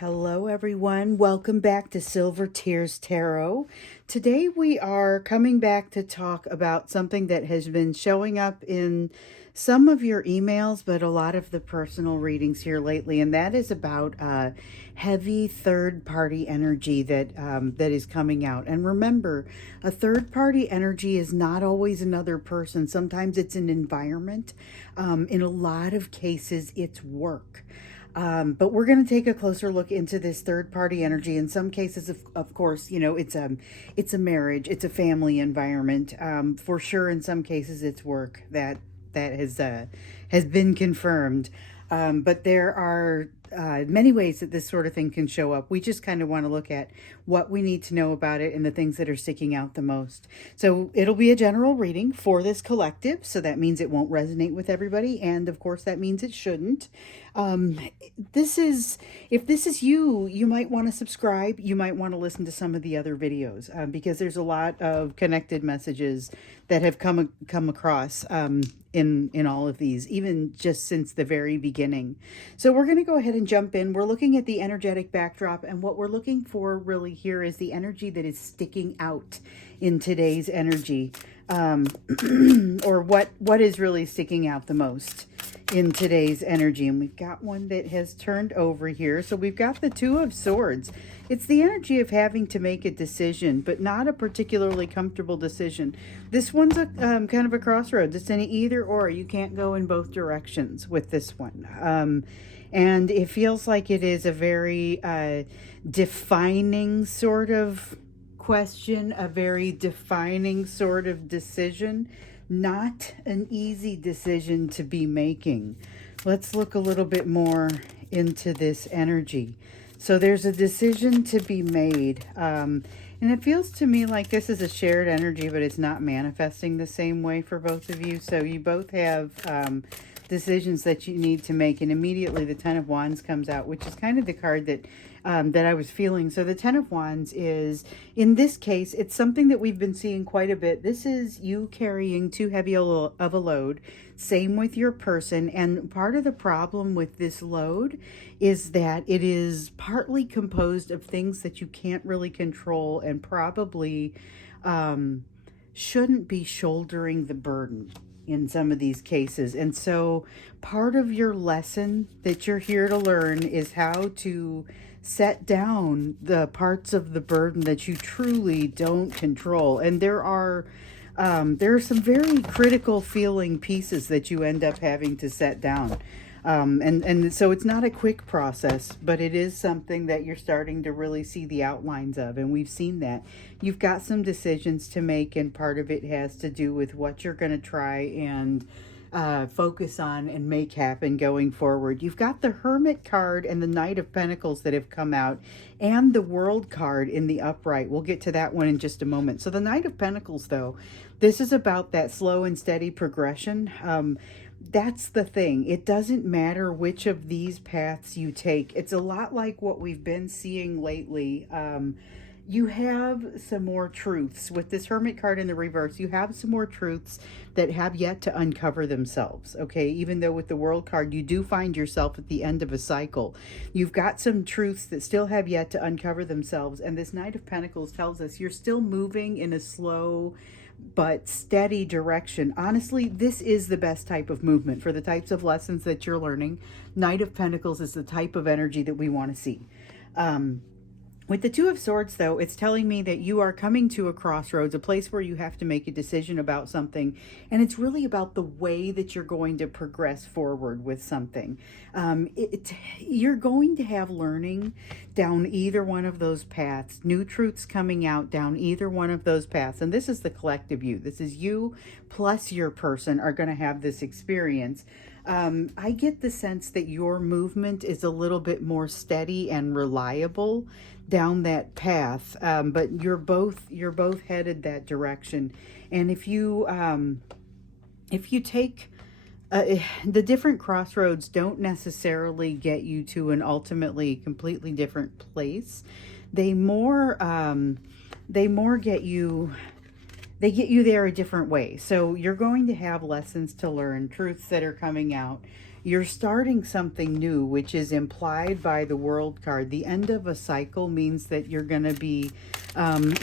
Hello, everyone. Welcome back to Silver Tears Tarot. Today, we are coming back to talk about something that has been showing up in some of your emails, but a lot of the personal readings here lately, and that is about heavy third-party energy that is coming out. And remember, a third-party energy is not always another person. Sometimes it's an environment. In a lot of cases, it's work. But we're going to take a closer look into this third party energy. In some cases, of course, it's a marriage, it's a family environment. For sure, in some cases, it's work that has been confirmed. But there are many ways that this sort of thing can show up. We just kind of want to look at what we need to know about it and the things that are sticking out the most. So it'll be a general reading for this collective. So that means it won't resonate with everybody. And of course, that means it shouldn't. If this is you, you might want to subscribe. You might want to listen to some of the other videos because there's a lot of connected messages that have come across in all of these, even just since the very beginning. So we're going to go ahead and jump in. We're looking at the energetic backdrop, and what we're looking for really here is the energy that is sticking out in today's energy, or what is really sticking out the most in today's energy. And we've got one that has turned over here. So we've got the Two of Swords. It's the energy of having to make a decision, but not a particularly comfortable decision. This one's a kind of a crossroads. It's an either or. You can't go in both directions with this one. And it feels like it is a very defining sort of question, a very defining sort of decision. Not an easy decision to be making. Let's look a little bit more into this energy. So there's a decision to be made. And it feels to me like this is a shared energy, but it's not manifesting the same way for both of you. So you both have decisions that you need to make. And immediately the Ten of Wands comes out, which is kind of the card that I was feeling. So the Ten of Wands is, in this case, it's something that we've been seeing quite a bit. This is you carrying too heavy of a load. Same with your person. And part of the problem with this load is that it is partly composed of things that you can't really control and probably shouldn't be shouldering the burden in some of these cases. And so part of your lesson that you're here to learn is how to set down the parts of the burden that you truly don't control. And there are some very critical feeling pieces that you end up having to set down. And so it's not a quick process, but it is something that you're starting to really see the outlines of. And we've seen that. You've got some decisions to make, and part of it has to do with what you're going to try and focus on and make happen going forward. You've got the Hermit card and the Knight of Pentacles that have come out, and the World card in the upright. We'll get to that one in just a moment. So the Knight of Pentacles, though, this is about that slow and steady progression. That's the thing. It doesn't matter which of these paths you take. It's a lot like what we've been seeing lately. You have some more truths with this Hermit card in the reverse. You have some more truths that have yet to uncover themselves. Okay, even though with the World card you do find yourself at the end of a cycle, you've got some truths that still have yet to uncover themselves. And this Knight of Pentacles tells us you're still moving in a slow but steady direction. Honestly, this is the best type of movement for the types of lessons that you're learning. Knight of Pentacles is the type of energy that we want to see. With the Two of Swords, though, it's telling me that you are coming to a crossroads, a place where you have to make a decision about something. And it's really about the way that you're going to progress forward with something. You're going to have learning down either one of those paths, new truths coming out down either one of those paths. And this is the collective you. This is you plus your person are going to have this experience. I get the sense that your movement is a little bit more steady and reliable down that path, but you're both headed that direction. And if you take the different crossroads don't necessarily get you to an ultimately completely different place. They more get you. They get you there a different way. So you're going to have lessons to learn, truths that are coming out. You're starting something new, which is implied by the World card. The end of a cycle means that you're going to be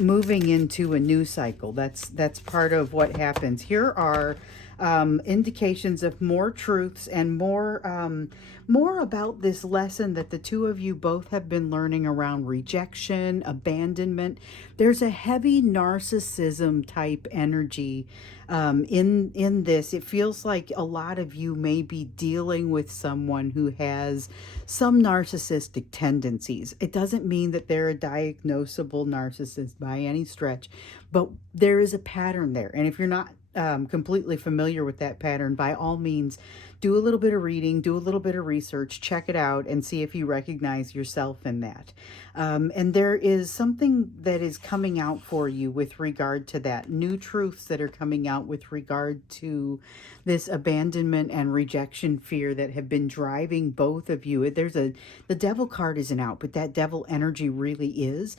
moving into a new cycle. That's part of what happens. Here are indications of more truths and more about this lesson that the two of you both have been learning around rejection, abandonment. There's a heavy narcissism type energy in this. It feels like a lot of you may be dealing with someone who has some narcissistic tendencies. It doesn't mean that they're a diagnosable narcissist by any stretch, but there is a pattern there. And if you're not completely familiar with that pattern, by all means, do a little bit of reading, do a little bit of research, check it out, and see if you recognize yourself in that. And there is something that is coming out for you with regard to that. New truths that are coming out with regard to this abandonment and rejection fear that have been driving both of you. The devil card isn't out, but that devil energy really is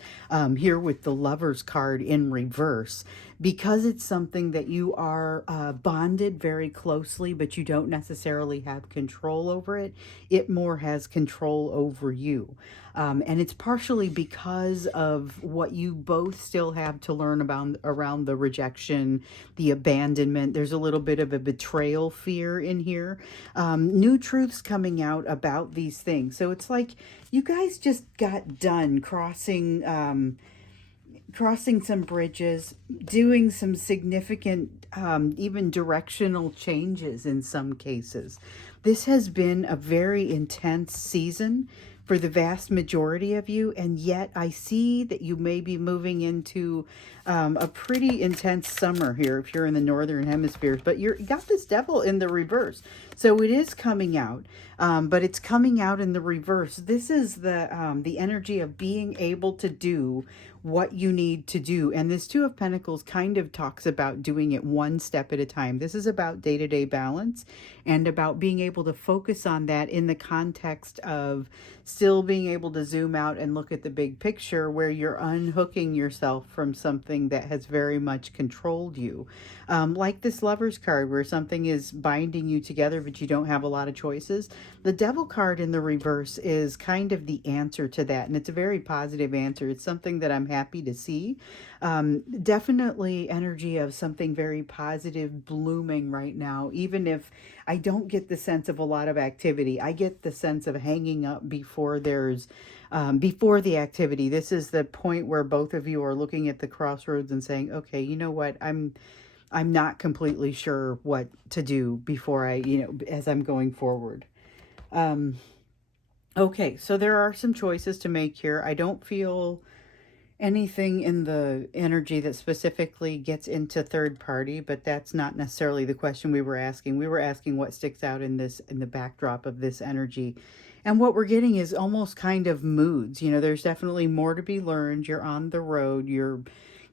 here with the Lovers card in reverse, because it's something that you are bonded very closely, but you don't necessarily have control over it. It more has control over you. And it's partially because of what you both still have to learn about around the rejection, the abandonment. There's a little bit of a betrayal fear in here. New truths coming out about these things. So it's like you guys just got done crossing some bridges, doing some significant, even directional changes in some cases. This has been a very intense season for the vast majority of you, and yet I see that you may be moving into a pretty intense summer here if you're in the northern hemisphere, but you got this devil in the reverse. So it is coming out, but it's coming out in the reverse. This is the energy of being able to do what you need to do. And this Two of Pentacles kind of talks about doing it one step at a time. This is about day-to-day balance and about being able to focus on that in the context of still being able to zoom out and look at the big picture, where you're unhooking yourself from something that has very much controlled you. Like this Lovers card, where something is binding you together, but you don't have a lot of choices. The Devil card in the reverse is kind of the answer to that, and it's a very positive answer. It's something that I'm happy to see. Definitely energy of something very positive blooming right now, even if I don't get the sense of a lot of activity. I get the sense of hanging up before there's before the activity. This is the point where both of you are looking at the crossroads and saying, okay, you know what, I'm not completely sure what to do before as I'm going forward. Okay, so there are some choices to make here. I don't feel anything in the energy that specifically gets into third party, but that's not necessarily the question we were asking. We were asking what sticks out in the backdrop of this energy. And what we're getting is almost kind of moods. There's definitely more to be learned. You're on the road. You're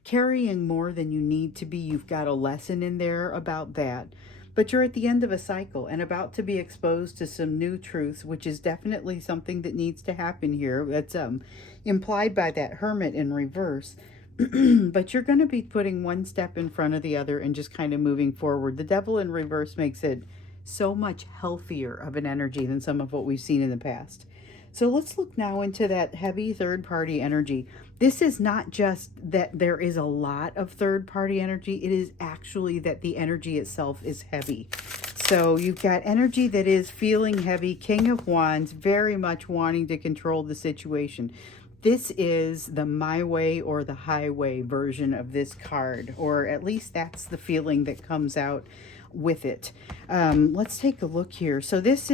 carrying more than you need to be. You've got a lesson in there about that. But you're at the end of a cycle and about to be exposed to some new truths, which is definitely something that needs to happen here. That's implied by that Hermit in reverse. But you're going to be putting one step in front of the other and just kind of moving forward. The Devil in reverse makes it so much healthier of an energy than some of what we've seen in the past. So let's look now into that heavy third-party energy. This is not just that there is a lot of third-party energy. It is actually that the energy itself is heavy. So you've got energy that is feeling heavy. King of Wands, very much wanting to control the situation. This is the my way or the highway version of this card, or at least that's the feeling that comes out with it. Let's take a look here. So there's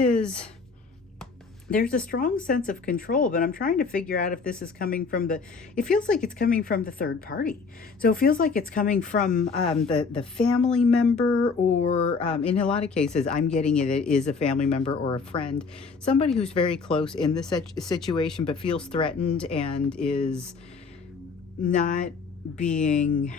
a strong sense of control, but I'm trying to figure out if this is coming from it feels like it's coming from the third party. So it feels like it's coming from the family member, or in a lot of cases, I'm getting it is a family member or a friend, somebody who's very close in the situation, but feels threatened and is not being,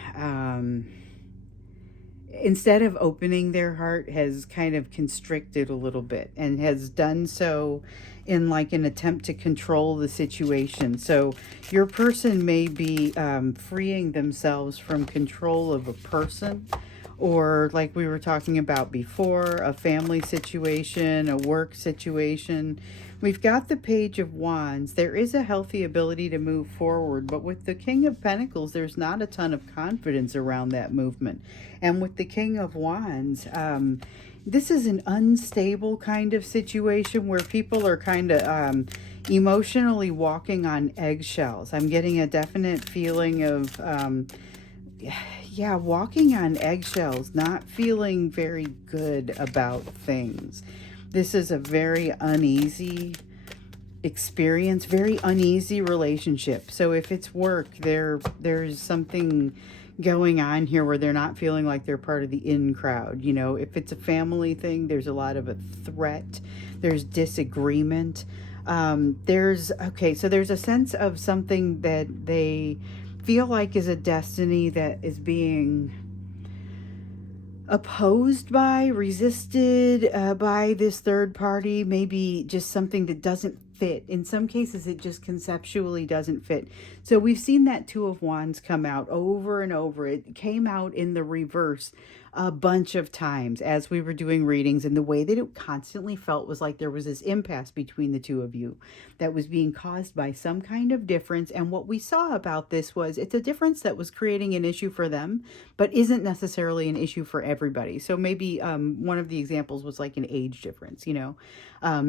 instead of opening their heart, has kind of constricted a little bit and has done so in like an attempt to control the situation. So your person may be freeing themselves from control of a person, or like we were talking about before, a family situation, a work situation. We've got the Page of Wands. There is a healthy ability to move forward, but with the King of Pentacles, there's not a ton of confidence around that movement. And with the King of Wands, this is an unstable kind of situation where people are kind of emotionally walking on eggshells. I'm getting a definite feeling of, yeah, walking on eggshells, not feeling very good about things. This is a very uneasy experience, very uneasy relationship. So if it's work, there's something going on here where they're not feeling like they're part of the in crowd. You know, if it's a family thing, there's a lot of a threat, there's disagreement. So there's a sense of something that they feel like is a destiny that is being opposed by, resisted by this third party, maybe just something that doesn't fit. In some cases, it just conceptually doesn't fit. So we've seen that Two of Wands come out over and over. It came out in the reverse a bunch of times as we were doing readings, and the way that it constantly felt was like there was this impasse between the two of you that was being caused by some kind of difference. And what we saw about this was it's a difference that was creating an issue for them, but isn't necessarily an issue for everybody. So maybe one of the examples was like an age difference, you know,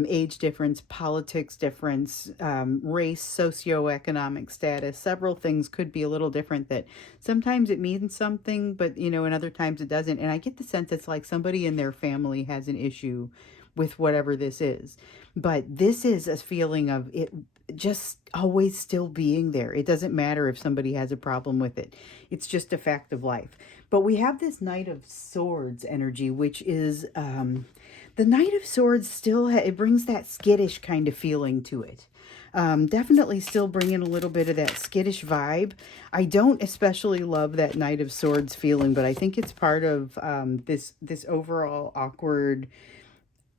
age difference, politics difference, race, socioeconomic status. Several things could be a little different, that sometimes it means something, but, you know, and other times it doesn't. And I get the sense it's like somebody in their family has an issue with whatever this is. But this is a feeling of it just always still being there. It doesn't matter if somebody has a problem with it. It's just a fact of life. But we have this Knight of Swords energy, which is the Knight of Swords still, it brings that skittish kind of feeling to it. Definitely still bringing a little bit of that skittish vibe. I don't especially love that Knight of Swords feeling, but I think it's part of this overall awkward,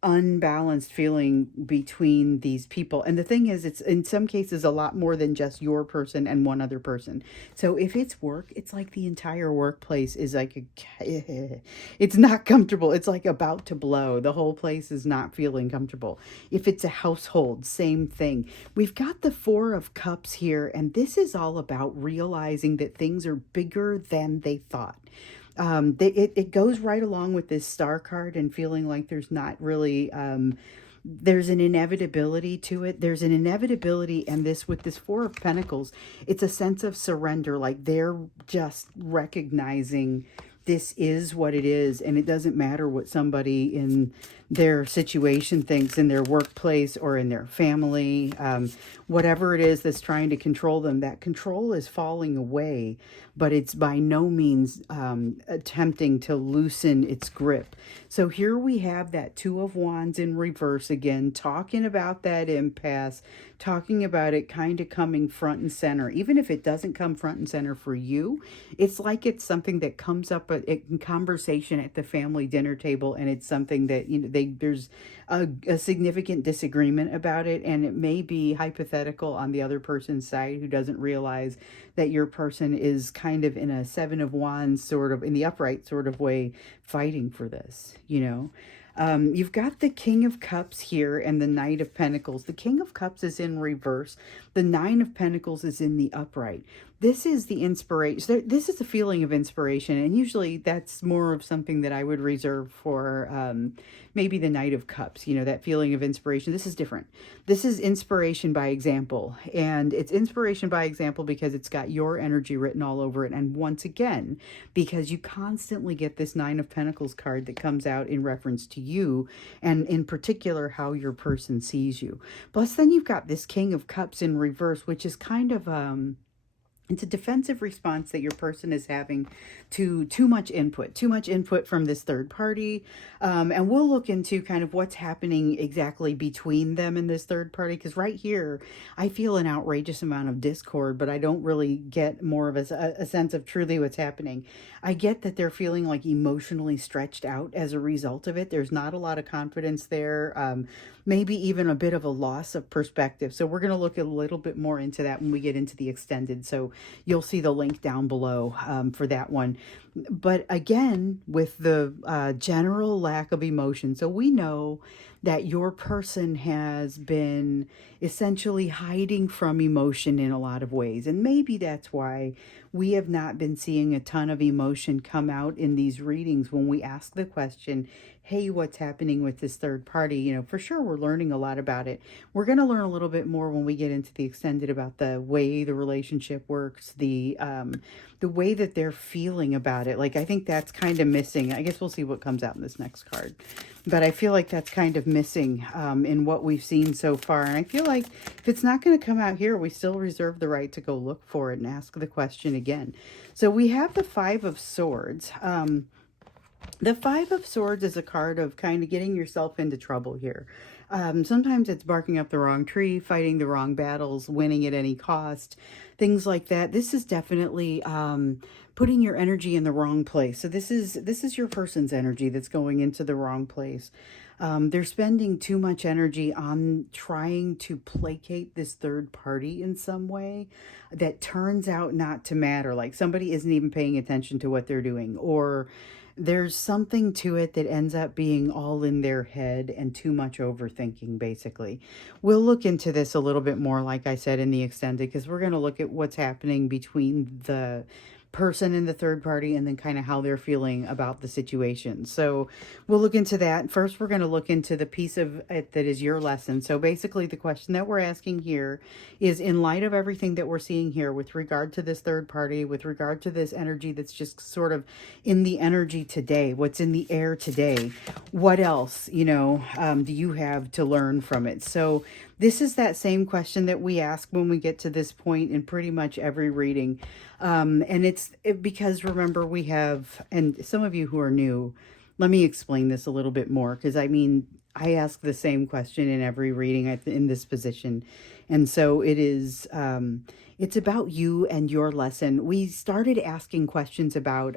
unbalanced feeling between these people. And the thing is, it's in some cases a lot more than just your person and one other person. So if it's work, it's like the entire workplace is like it's not comfortable. It's like about to blow. The whole place is not feeling comfortable. If it's a household, same thing. We've got the Four of Cups here, and this is all about realizing that things are bigger than they thought. It goes right along with this Star card and feeling like there's not really, there's an inevitability to it. There's an inevitability, and this, with this Four of Pentacles, it's a sense of surrender. Like they're just recognizing this is what it is, and it doesn't matter what somebody in their situation thinks, in their workplace or in their family, whatever it is that's trying to control them. That control is falling away, but it's by no means attempting to loosen its grip. So here we have that Two of Wands in reverse again, talking about that impasse, talking about it kind of coming front and center. Even if it doesn't come front and center for you, it's like it's something that comes up in conversation at the family dinner table, and it's something that, you know, there's a significant disagreement about it, and it may be hypothetical on the other person's side, who doesn't realize that your person is kind of in a Seven of Wands sort of, in the upright sort of way, fighting for this, you know. You've got the King of Cups here and the Knight of Pentacles. The King of Cups is in reverse. The Nine of Pentacles is in the upright. This is the inspiration. This is a feeling of inspiration, and usually that's more of something that I would reserve for maybe the Knight of Cups, you know, that feeling of inspiration. This is different. This is inspiration by example, and it's inspiration by example because it's got your energy written all over it. And once again, because you constantly get this Nine of Pentacles card that comes out in reference to you, and in particular how your person sees you. Plus then you've got this King of Cups in reverse, which is kind of it's a defensive response that your person is having to too much input from this third party. And we'll look into kind of what's happening exactly between them and this third party, because right here, I feel an outrageous amount of discord, but I don't really get more of a sense of truly what's happening. I get that they're feeling like emotionally stretched out as a result of it. There's not a lot of confidence there. Maybe even a bit of a loss of perspective. So we're going to look a little bit more into that when we get into the extended. So you'll see the link down below for that one. But again, with the general lack of emotion, so we know that your person has been essentially hiding from emotion in a lot of ways. And maybe that's why we have not been seeing a ton of emotion come out in these readings when we ask the question, hey, what's happening with this third party? You know, for sure, we're learning a lot about it. We're going to learn a little bit more when we get into the extended about the way the relationship works, the way that they're feeling about it. Like, I think that's kind of missing. I guess we'll see what comes out in this next card. But I feel like that's kind of missing in what we've seen so far. And I feel like if it's not going to come out here, we still reserve the right to go look for it and ask the question again. So we have the Five of Swords. The Five of Swords is a card of kind of getting yourself into trouble here. Sometimes it's barking up the wrong tree, fighting the wrong battles, winning at any cost, things like that. This is definitely putting your energy in the wrong place. So this is your person's energy that's going into the wrong place. They're spending too much energy on trying to placate this third party in some way that turns out not to matter. Like somebody isn't even paying attention to what they're doing, or there's something to it that ends up being all in their head and too much overthinking, basically. We'll look into this a little bit more, like I said, in the extended, because we're going to look at what's happening between the person and the third party and then kind of how they're feeling about the situation. So we'll look into that. First, we're going to look into the piece of it that is your lesson. So basically the question that we're asking here is, in light of everything that we're seeing here with regard to this third party, with regard to this energy that's just sort of in the energy today, what's in the air today, what else, do you have to learn from it? So this is that same question that we ask when we get to this point in pretty much every reading. And it's because, remember, we have, and some of you who are new, let me explain this a little bit more, because I ask the same question in every reading in this position. And so it is, it's about you and your lesson. We started asking questions about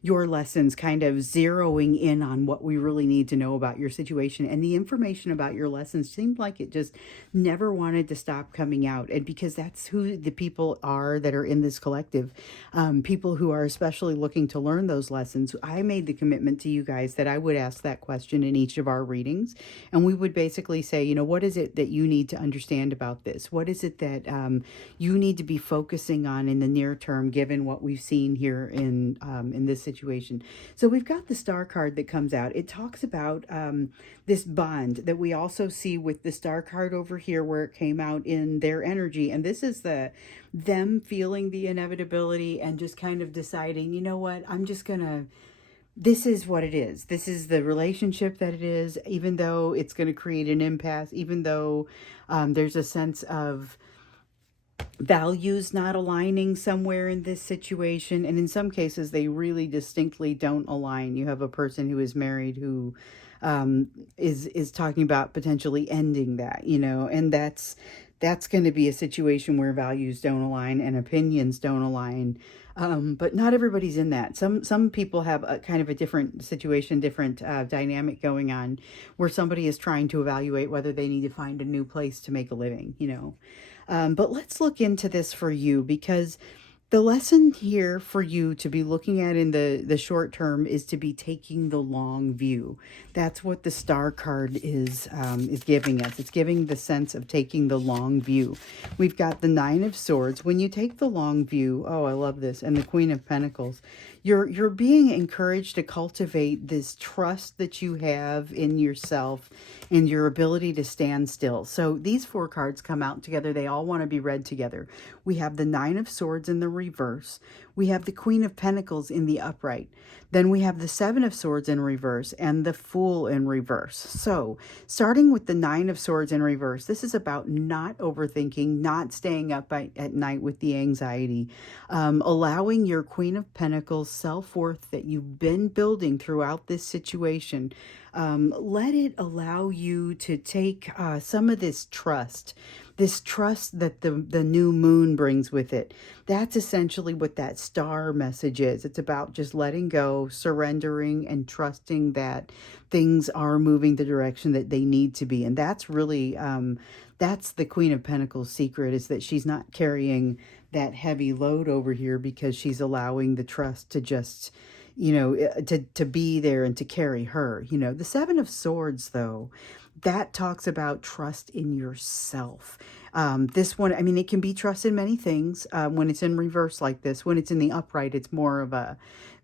your lessons, kind of zeroing in on what we really need to know about your situation. And the information about your lessons seemed like it just never wanted to stop coming out. And because that's who the people are that are in this collective, people who are especially looking to learn those lessons, I made the commitment to you guys that I would ask that question in each of our readings. And we would basically say, what is it that you need to understand about this? What is it that you need to be focusing on in the near term, given what we've seen here in this situation? So we've got the Star card that comes out. It talks about this bond that we also see with the Star card over here, where it came out in their energy. And this is them feeling the inevitability and just kind of deciding, you know what, this is what it is. This is the relationship that it is, even though it's going to create an impasse, even though there's a sense of values not aligning somewhere in this situation. And in some cases, they really distinctly don't align. You have a person who is married who is talking about potentially ending that, and that's going to be a situation where values don't align and opinions don't align. But not everybody's in that. Some people have a kind of a different situation, different dynamic going on, where somebody is trying to evaluate whether they need to find a new place to make a living, But let's look into this for you, because the lesson here for you to be looking at in the short term is to be taking the long view. That's what the Star card is giving us. It's giving the sense of taking the long view. We've got the Nine of Swords. When you take the long view, oh, I love this, and the Queen of Pentacles, you're being encouraged to cultivate this trust that you have in yourself and your ability to stand still. So these four cards come out together. They all want to be read together. We have the Nine of Swords in the reverse. We have the Queen of Pentacles in the upright. Then we have the Seven of Swords in reverse and the Fool in reverse. So starting with the Nine of Swords in reverse, this is about not overthinking, not staying up at night with the anxiety, allowing your Queen of Pentacles self-worth that you've been building throughout this situation. Let it allow you to take some of this trust that the new moon brings with it. That's essentially what that Star message is. It's about just letting go, surrendering, and trusting that things are moving the direction that they need to be. And that's really, that's the Queen of Pentacles' secret, is that she's not carrying that heavy load over here because she's allowing the trust to just, to be there and to carry her. The Seven of Swords, though, that talks about trust in yourself. This one, I mean, it can be trust in many things when it's in reverse like this. When it's in the upright, it's more of a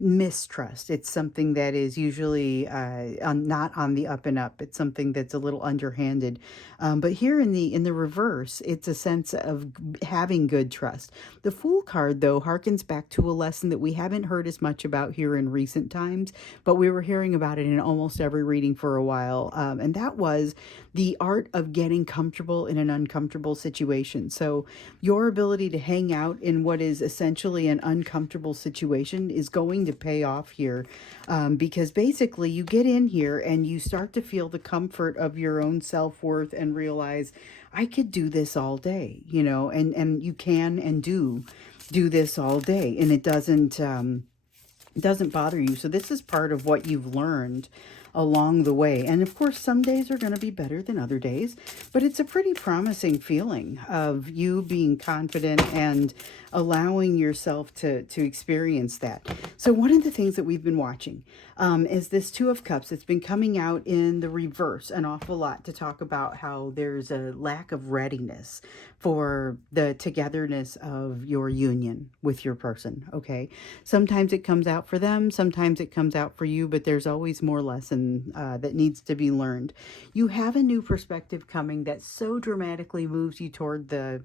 mistrust. It's something that is usually not on the up and up. It's something that's a little underhanded. But here in the reverse, it's a sense of having good trust. The Fool card, though, harkens back to a lesson that we haven't heard as much about here in recent times, but we were hearing about it in almost every reading for a while. And that was the art of getting comfortable in an uncomfortable situation. So your ability to hang out in what is essentially an uncomfortable situation is going to pay off here, because basically you get in here and you start to feel the comfort of your own self-worth and realize, I could do this all day, and you can and do this all day, and it doesn't bother you. So this is part of what you've learned along the way. And of course, some days are going to be better than other days, but it's a pretty promising feeling of you being confident and allowing yourself to experience that. So one of the things that we've been watching is this Two of Cups. It's been coming out in the reverse an awful lot to talk about how there's a lack of readiness for the togetherness of your union with your person, okay? Sometimes it comes out for them, sometimes it comes out for you, but there's always more lesson that needs to be learned. You have a new perspective coming that so dramatically moves you toward the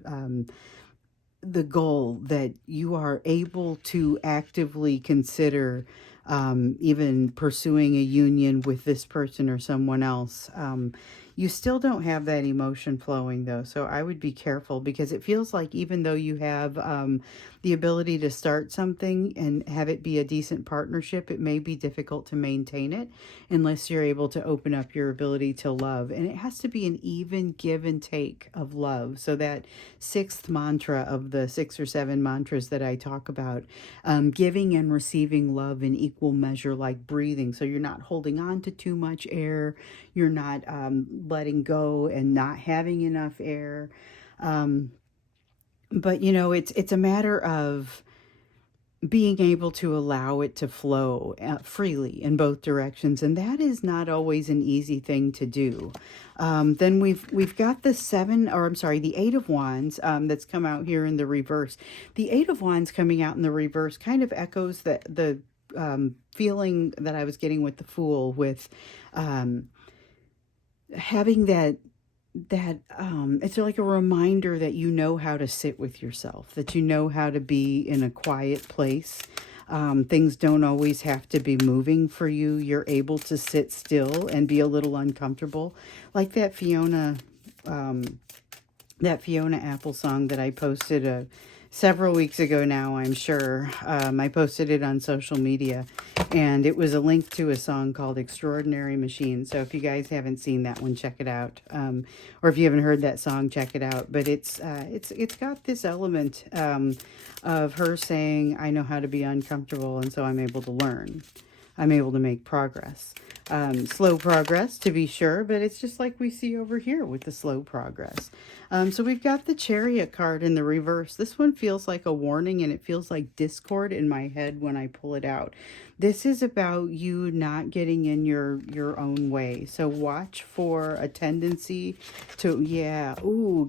goal that you are able to actively consider even pursuing a union with this person or someone else. You still don't have that emotion flowing, though, so I would be careful, because it feels like even though you have the ability to start something and have it be a decent partnership, it may be difficult to maintain it unless you're able to open up your ability to love. And it has to be an even give and take of love. So that sixth mantra of the 6 or 7 mantras that I talk about, giving and receiving love in equal measure, like breathing. So you're not holding on to too much air. You're not letting go and not having enough air. But it's a matter of being able to allow it to flow freely in both directions, and that is not always an easy thing to do. Then we've got the Eight of Wands that's come out here in the reverse. The Eight of Wands coming out in the reverse kind of echoes the feeling that I was getting with the Fool, with having that it's like a reminder that you know how to sit with yourself, that you know how to be in a quiet place. Things don't always have to be moving for you. You're able to sit still and be a little uncomfortable, like that Fiona Apple song that I posted several weeks ago now, I'm sure. I posted it on social media, and it was a link to a song called Extraordinary Machine. So if you guys haven't seen that one, check it out. Or if you haven't heard that song, check it out. But it's got this element of her saying, I know how to be uncomfortable, and so I'm able to learn. I'm able to make progress. Slow progress, to be sure, but it's just like we see over here with the slow progress. So we've got the Chariot card in the reverse. This one feels like a warning, and it feels like discord in my head when I pull it out. This is about you not getting in your own way. So watch for a tendency to,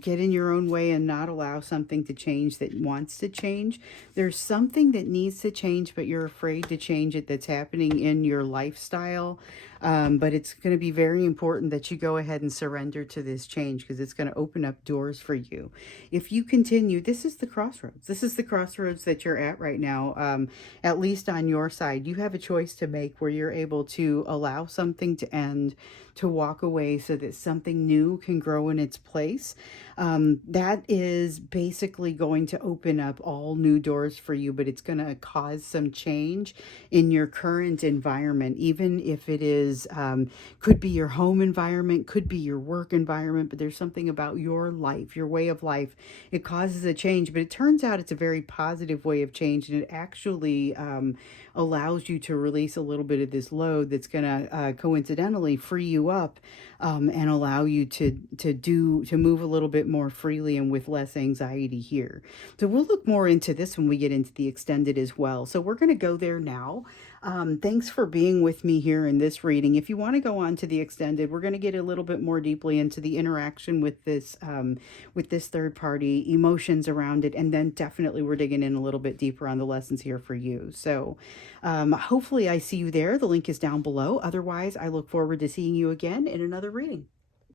get in your own way and not allow something to change that wants to change. There's something that needs to change, but you're afraid to change it, that's happening in your lifestyle. But it's going to be very important that you go ahead and surrender to this change, because it's going to open up doors for you. If you continue, this is the crossroads. This is the crossroads that you're at right now, at least on your side. You have a choice to make where you're able to allow something to end, to walk away so that something new can grow in its place. That is basically going to open up all new doors for you, but it's going to cause some change in your current environment, even if it is, could be your home environment, could be your work environment, but there's something about your life, your way of life. It causes a change, but it turns out it's a very positive way of change, and it actually allows you to release a little bit of this load that's going to coincidentally free you up and allow you to move a little bit more freely and with less anxiety here. So we'll look more into this when we get into the extended as well. So we're going to go there now. Thanks for being with me here in this reading. If you want to go on to the extended, we're going to get a little bit more deeply into the interaction with this third party, emotions around it, and then definitely we're digging in a little bit deeper on the lessons here for you. So hopefully I see you there. The link is down below. Otherwise, I look forward to seeing you again in another reading.